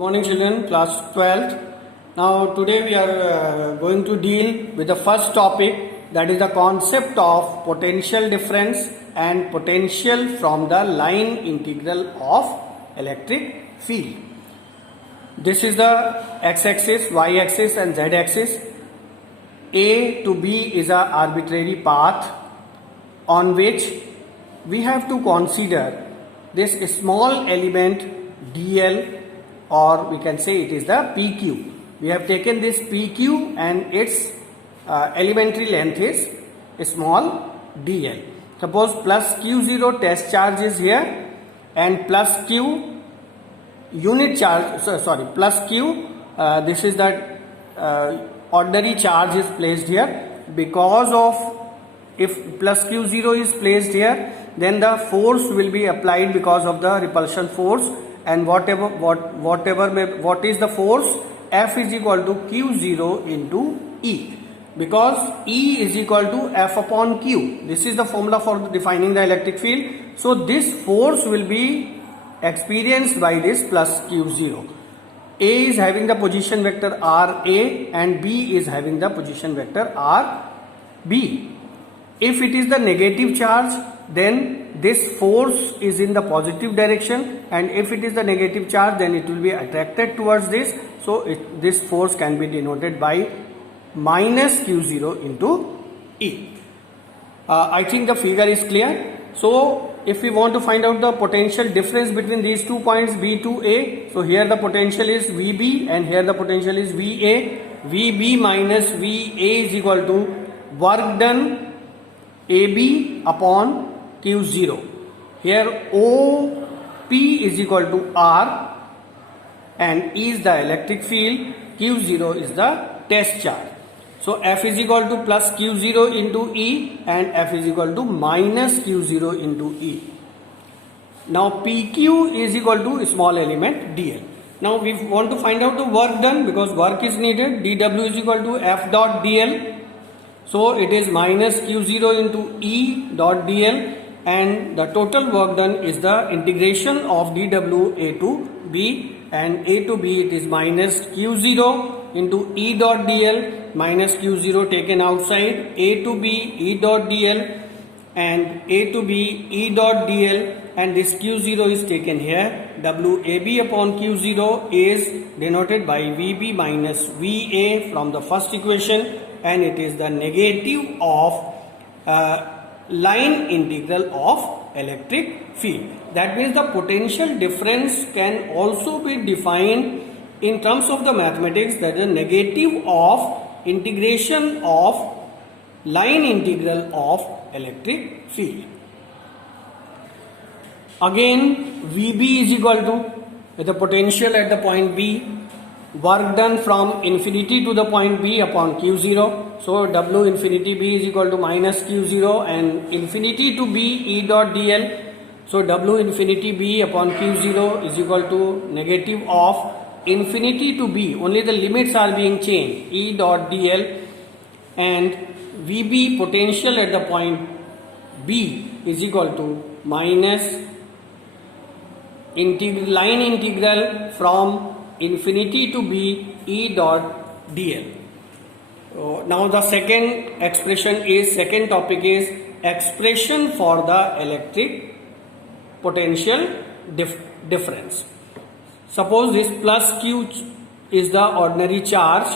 Good morning children, class 12th. Now today we are going to deal with the first topic, that is the concept of potential difference and potential from the line integral of electric field. This is the x-axis, y-axis and z-axis. A to B is an arbitrary path on which we have to consider this small element dl, or we can say it is the PQ. We have taken this PQ and its elementary length is small dl. Suppose plus Q0 test charge is here and plus Q unit charge, plus Q, this is that ordinary charge is placed here. Because of, if plus Q0 is placed here, then the force will be applied because of the repulsion force, and what is the force? F is equal to Q0 into E, because E is equal to F upon Q. This is the formula for defining the electric field. So this force will be experienced by this plus Q0. A is having the position vector RA and B is having the position vector RB. If it is the negative charge, then this force is in the positive direction, and if it is the negative charge, then it will be attracted towards this. So this force can be denoted by minus Q0 into E. I think the figure is clear. So if we want to find out the potential difference between these 2 points B to A, so here the potential is VB and here the potential is VA. VB minus VA is equal to work done AB upon Q0. Here OP is equal to R and E is the electric field, Q0 is the test charge. So F is equal to plus Q0 into E and F is equal to minus Q0 into E. Now PQ is equal to small element dl. Now we want to find out the work done, because work is needed. dW is equal to F dot dl. So it is minus Q0 into E dot dl, and the total work done is the integration of dW A to B, and A to B it is minus Q0 into E dot dl, minus Q0 taken outside, A to B E dot dl and A to B E dot dl, and this Q0 is taken here. WAB upon Q0 is denoted by VB minus VA from the first equation, and it is the negative of line integral of electric field. That means the potential difference can also be defined in terms of the mathematics, that is negative of integration of line integral of electric field. Again VB is equal to the potential at the point B, work done from infinity to the point B upon Q0. So W infinity B is equal to minus Q0 and infinity to B E dot dl. So W infinity B upon Q0 is equal to negative of infinity to B, only the limits are being changed, E dot dl, and VB potential at the point B is equal to minus line integral from infinity to B E dot dl. Now the second topic is expression for the electric potential difference. Suppose this plus Q is the ordinary charge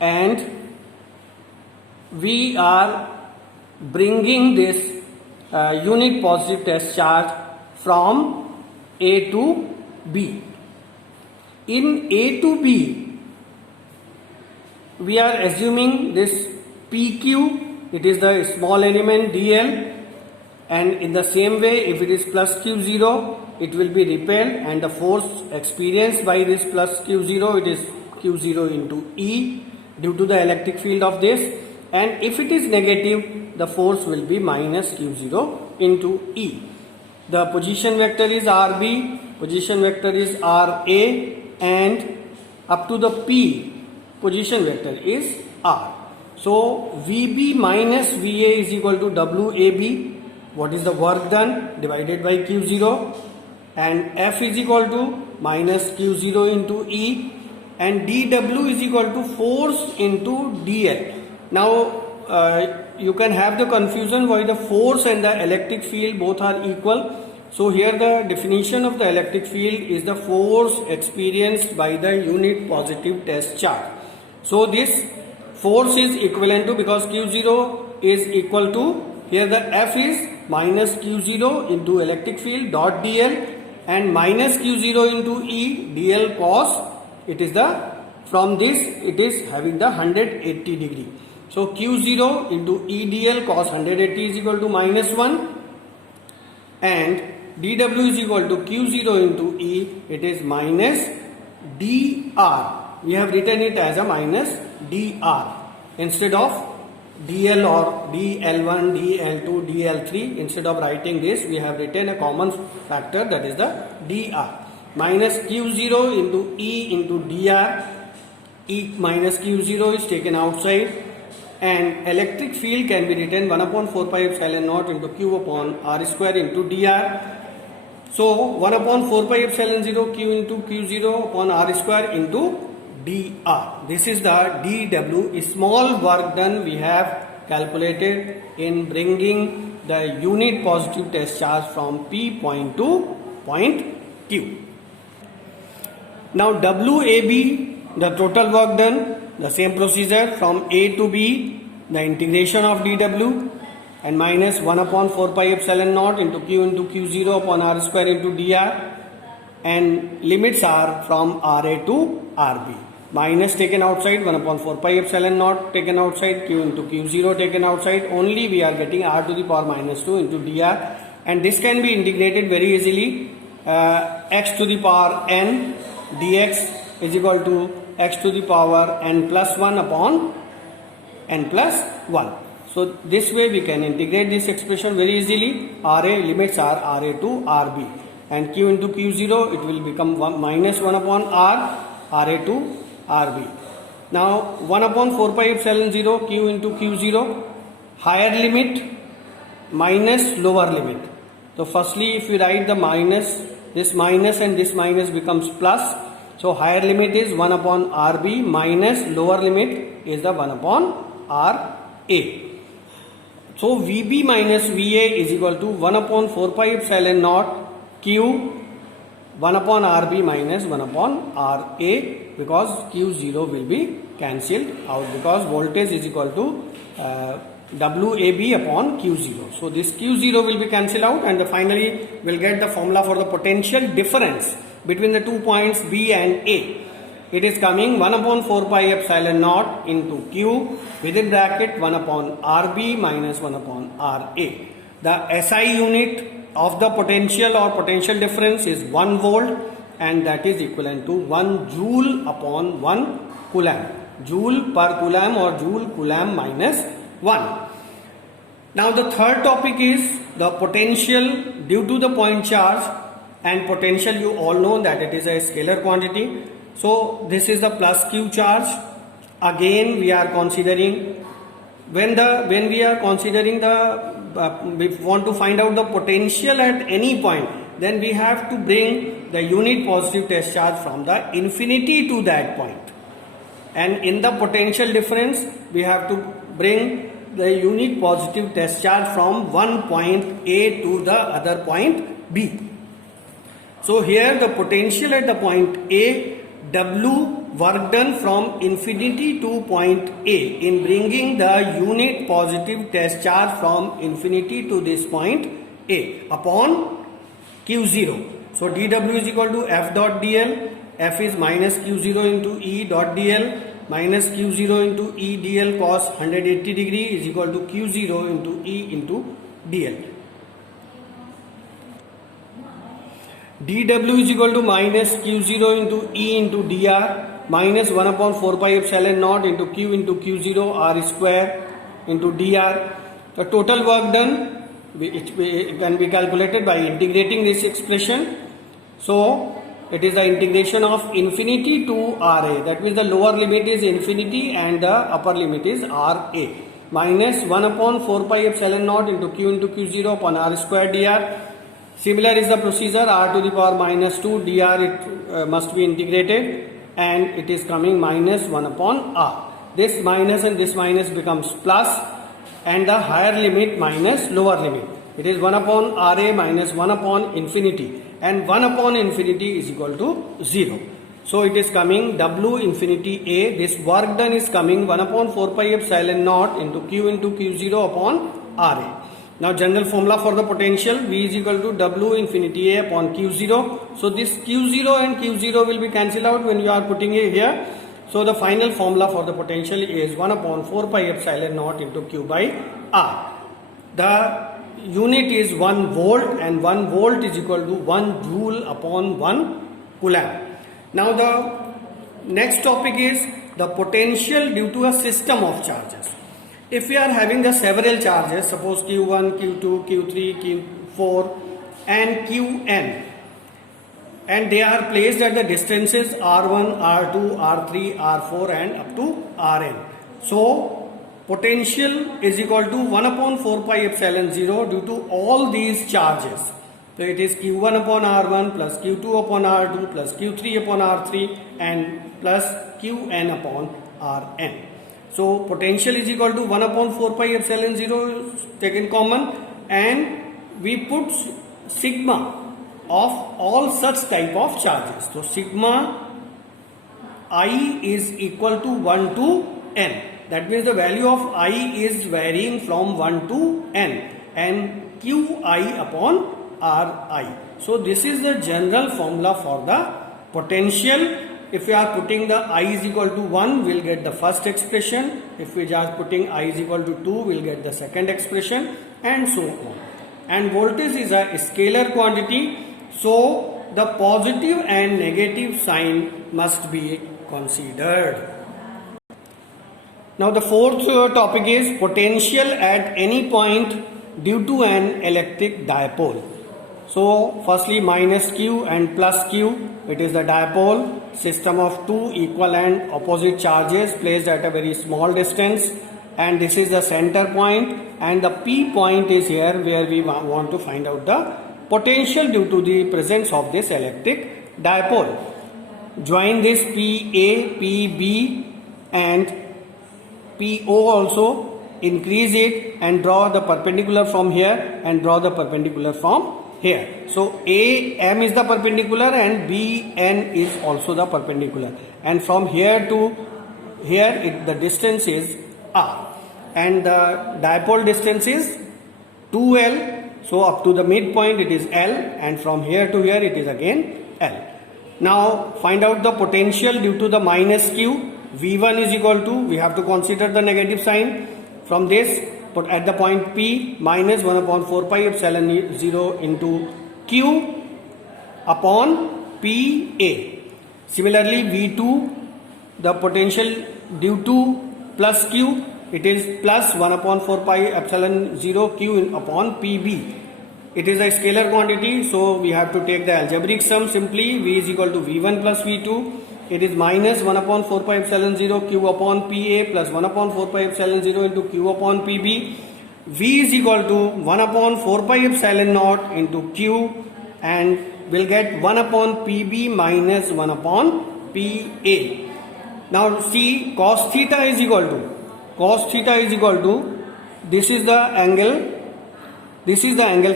and we are bringing this unit positive test charge from A to B. In A to B, we are assuming this PQ, it is the small element dl, and in the same way if it is plus Q0, it will be repelled, and the force experienced by this plus Q0, it is Q0 into E due to the electric field of this, and if it is negative, the force will be minus Q0 into E. The position vector is RB, position vector is RA, and up to the P position vector is R. So VB minus VA is equal to WAB. What is the work done divided by Q0, and F is equal to minus q0 into E, and dW is equal to force into dl. Now you can have the confusion why the force and the electric field both are equal. So here the definition of the electric field is the force experienced by the unit positive test charge. So this force is equivalent to, because q0 is equal to, here the F is minus q0 into electric field dot dl, and minus q0 into E dl cos, it is the, from this it is having the 180 degree. So q0 into E dl cos 180 is equal to minus 1, and dw is equal to q0 into E, it is minus dr. We have written it as a minus dr instead of dl or dl1, dl2, dl3. Instead of writing this, we have written a common factor, that is the dr. Minus q0 into E into dr. E minus q0 is taken outside, and electric field can be written 1 upon 4 pi epsilon naught into q upon r square into dr. So 1 upon 4 pi epsilon 0 q into q0 upon r square into dr. This is the dw, small work done we have calculated in bringing the unit positive test charge from P point to point Q. Now WAB, the total work done, the same procedure from A to B, the integration of dw, and minus 1 upon 4 pi epsilon naught into q0 upon r square into dr, and limits are from RA to RB. Minus taken outside, 1 upon 4 pi epsilon naught taken outside, q into q0 taken outside, only we are getting r to the power minus 2 into dr, and this can be integrated very easily. X to the power n dx is equal to x to the power n plus 1 upon n plus 1. So this way we can integrate this expression very easily. RA limits are RA to RB, and q into q0 it will become minus 1 upon r, RA to RB. Now 1 upon 4 pi epsilon 0 q into q0, higher limit minus lower limit. So firstly if we write the minus, this minus and this minus becomes plus. So higher limit is 1 upon RB minus lower limit is the 1 upon RA. So VB minus VA is equal to 1 upon 4 pi epsilon naught Q 1 upon RB minus 1 upon RA, because Q0 will be cancelled out, because voltage is equal to WAB upon Q0. So this Q0 will be cancelled out, and finally we'll get the formula for the potential difference between the 2 points B and A. It is coming 1 upon 4 pi epsilon naught into Q within bracket 1 upon RB minus 1 upon RA. The SI unit of the potential or potential difference is 1 volt, and that is equivalent to 1 joule upon 1 coulomb. Joule per coulomb or joule coulomb minus 1. Now the third topic is the potential due to the point charge, and potential you all know that it is a scalar quantity. So this is the plus Q charge. Again we are considering when we are considering we want to find out the potential at any point, then we have to bring the unit positive test charge from the infinity to that point, and in the potential difference we have to bring the unit positive test charge from one point A to the other point B. So here the potential at the point A, W work done from infinity to point A in bringing the unit positive test charge from infinity to this point A upon Q0. So dW is equal to F dot dl. F is minus Q0 into E dot dl minus Q0 into E dl cos 180 degree is equal to Q0 into E into dl. dW is equal to minus q0 into E into dr minus 1 upon 4 pi epsilon naught into Q into q0 r square into dr. The total work done it can be calculated by integrating this expression. So it is the integration of infinity to RA, that means the lower limit is infinity and the upper limit is RA, minus 1 upon 4 pi epsilon naught into Q into q0 upon r square dr. Similar is the procedure, r to the power minus 2 dr, it must be integrated, and it is coming minus 1 upon r. This minus and this minus becomes plus, and the higher limit minus lower limit. It is 1 upon Ra minus 1 upon infinity, and 1 upon infinity is equal to 0. So it is coming W infinity A. This work done is coming 1 upon 4 pi epsilon naught into Q0 upon Ra. Now general formula for the potential, V is equal to W infinity A upon Q0. So this Q0 and Q0 will be cancelled out when you are putting it here. So the final formula for the potential is 1 upon 4 pi epsilon naught into Q by R. The unit is 1 volt, and 1 volt is equal to 1 joule upon 1 coulomb. Now the next topic is the potential due to a system of charges. If we are having the several charges, suppose Q1, Q2, Q3, Q4 and Qn, and they are placed at the distances R1, R2, R3, R4 and up to Rn. So potential is equal to 1 upon 4 pi epsilon 0 due to all these charges. So it is Q1 upon R1 plus Q2 upon R2 plus Q3 upon R3 and plus Qn upon Rn. So potential is equal to 1 upon 4 pi epsilon 0 taken common, and we put sigma of all such type of charges. So sigma I is equal to 1 to n. That means the value of I is varying from 1 to n, and Qi upon Ri. So this is the general formula for the potential. If we are putting the I is equal to 1, we will get the first expression. If we are putting I is equal to 2, we will get the second expression, and so on. And voltage is a scalar quantity, so the positive and negative sign must be considered. Now the fourth topic is potential at any point due to an electric dipole. So firstly minus Q and plus Q, it is the dipole system of two equal and opposite charges placed at a very small distance, and this is the center point, and the P point is here where we want to find out the potential due to the presence of this electric dipole. Join this PA, PB and PO also, increase it and draw the perpendicular from here and draw the perpendicular from here. So AM is the perpendicular and BN is also the perpendicular, and from here to here the distance is R, and the dipole distance is 2L. So up to the midpoint it is L, and from here to here it is again L. Now find out the potential due to the minus Q. V1 is equal to, we have to consider the negative sign from this, but at the point P, minus 1 upon 4 pi epsilon 0 into Q upon PA. Similarly V2, the potential due to plus Q, it is plus 1 upon 4 pi epsilon 0 Q upon PB. It is a scalar quantity, so we have to take the algebraic sum simply. V is equal to V1 plus V2. It is minus 1 upon 4 pi epsilon 0 Q upon PA plus 1 upon 4 pi epsilon 0 into Q upon PB. V is equal to 1 upon 4 pi epsilon naught into Q, and we'll get 1 upon PB minus 1 upon PA. Now see, cos theta is equal to, this is the angle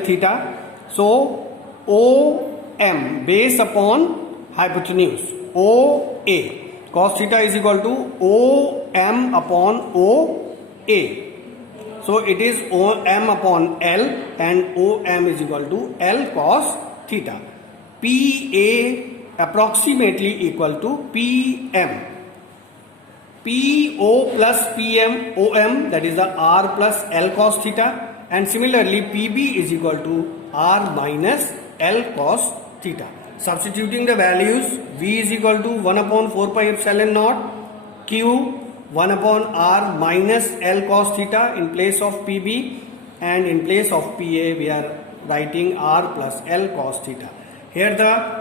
theta. So OM base upon hypotenuse, OA. Cos theta is equal to OM upon OA. So it is OM upon L, and OM is equal to L cos theta. PA approximately equal to PM. PO plus PM OM, that is the R plus L cos theta, and similarly PB is equal to R minus L cos theta. Substituting the values, V is equal to 1 upon 4 pi epsilon naught, Q 1 upon R minus L cos theta in place of PB, and in place of PA we are writing R plus L cos theta. Here the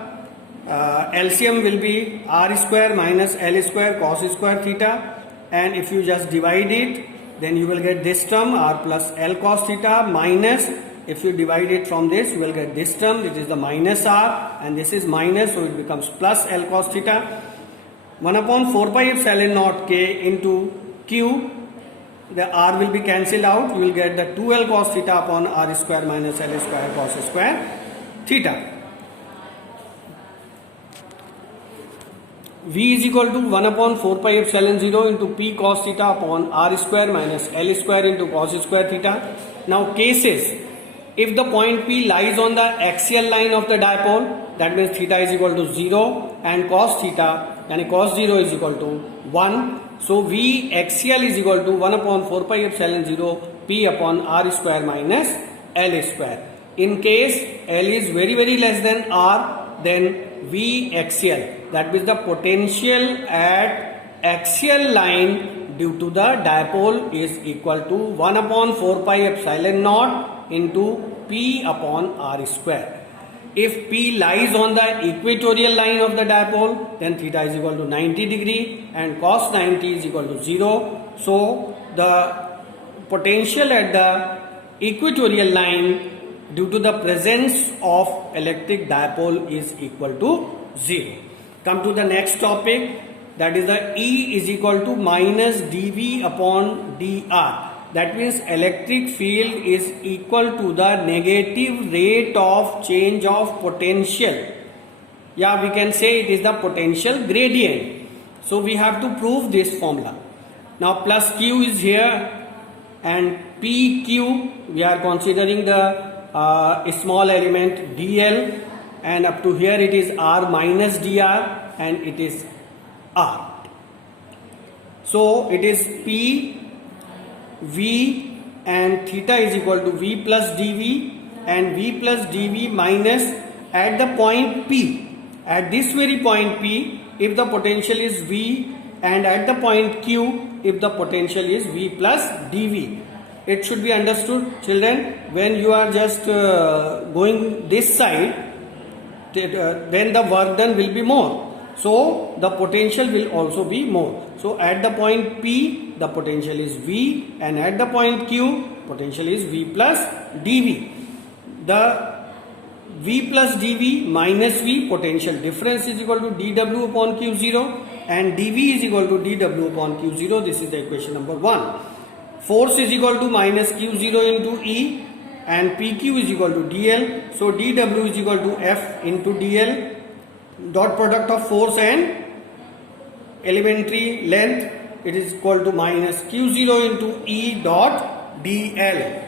LCM will be R square minus L square cos square theta, and if you just divide it, then you will get this term R plus L cos theta minus if you divide it from this, you will get this term, which is the minus r, and this is minus, so it becomes plus L cos theta. 1 upon 4 pi epsilon naught k into q, the r will be cancelled out, you will get the 2L cos theta upon r square minus L square cos square theta. V is equal to 1 upon 4 pi epsilon 0 into p cos theta upon r square minus L square into cos square theta. Now cases, if the point P lies on the axial line of the dipole, that means theta is equal to 0 and cos theta and cos 0 is equal to 1. So V axial is equal to 1 upon 4 pi epsilon 0 P upon r square minus L square. In case L is very less than r, then V axial, that means the potential at axial line due to the dipole is equal to 1 upon 4 pi epsilon naught into P upon r square. If P lies on the equatorial line of the dipole, then theta is equal to 90 degree and cos 90 is equal to 0. So the potential at the equatorial line due to the presence of electric dipole is equal to 0. Come to the next topic, that is the E is equal to minus dV upon dr. That means electric field is equal to the negative rate of change of potential. Yeah, we can say it is the potential gradient. So we have to prove this formula. Now plus Q is here and PQ, we are considering the small element dl, and up to here it is r minus dr and it is r. So it is P, V and theta is equal to V plus dV and V plus dV minus at the point P. At this very point P, if the potential is V, and at the point Q, if the potential is V plus dV. It should be understood, children, when you are just going this side, then the work done will be more. So the potential will also be more. So at the point P, the potential is V, and at the point Q, potential is V plus dV. The V plus dV minus V, potential difference, is equal to dW upon Q0 and dV is equal to dW upon Q0. This is the equation number 1. Force is equal to minus Q0 into E and PQ is equal to dl. So dW is equal to F into dl. Dot product of force and elementary length, it is equal to minus Q0 into E dot dl.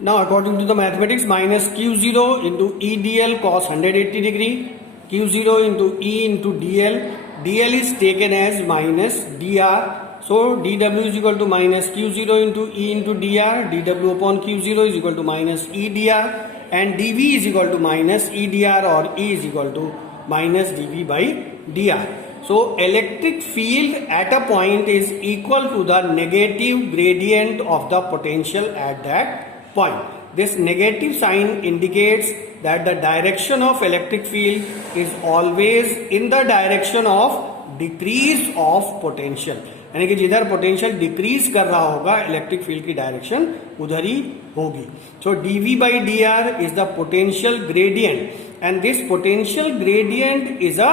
Now according to the mathematics, minus Q0 into E dl cos 180 degree, Q0 into E into dl. dl is taken as minus dr. So dW is equal to minus Q0 into E into dr. dW upon Q0 is equal to minus E dr. And dV is equal to minus E dr, or E is equal to minus dV by dr. So electric field at a point is equal to the negative gradient of the potential at that point. This negative sign indicates that the direction of electric field is always in the direction of decrease of potential. यानी कि जिधर potential decrease कर रहा होगा electric field की direction उधर ही होगी. सो dV by dr is the potential gradient, and this potential gradient is a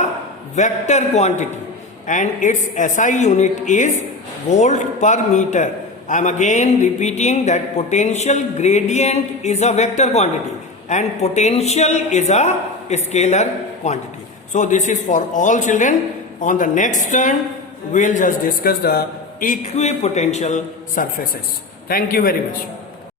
vector quantity and its SI unit is volt per meter. I am again repeating that potential gradient is a vector quantity and potential is a scalar quantity. So this is for all children. On the next turn, we will just discuss the equipotential surfaces. Thank you very much.